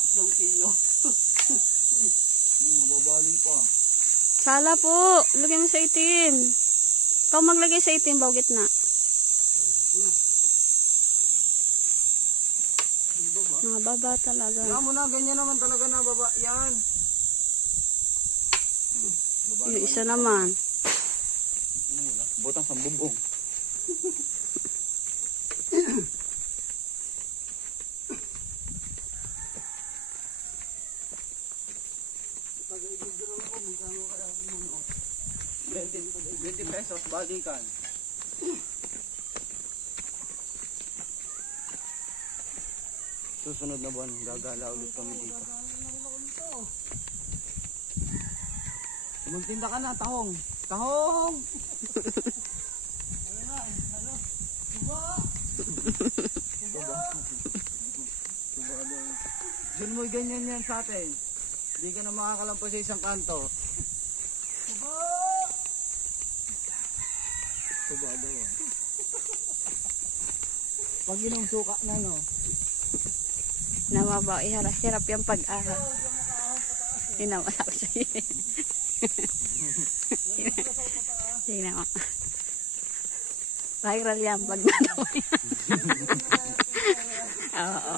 3 kilo. Mababaling pa. Sala po. Lagyan mo sa itim. Ikaw maglagay sa itim, bawgit na. Nababa talaga. Yan mo na, ganyan naman talaga nababa. Yan. Yung isa naman. Botang sa bubong. $20 balikan. Susunod na buwan, gagala ulit kami dito. Magtinda ka na, tahong. Tahong! Ano? Suba! Suba ka doon. Diyan mo ganyan yan sa atin. Hindi ka na makakalampas sa isang kanto. Suba! Suba doon. Pag inom suka na, no? Namaba, hirap yung pag-ara. Hinamasak siya. Tingnan mo. Viral yan pag nadaw yan. Oo.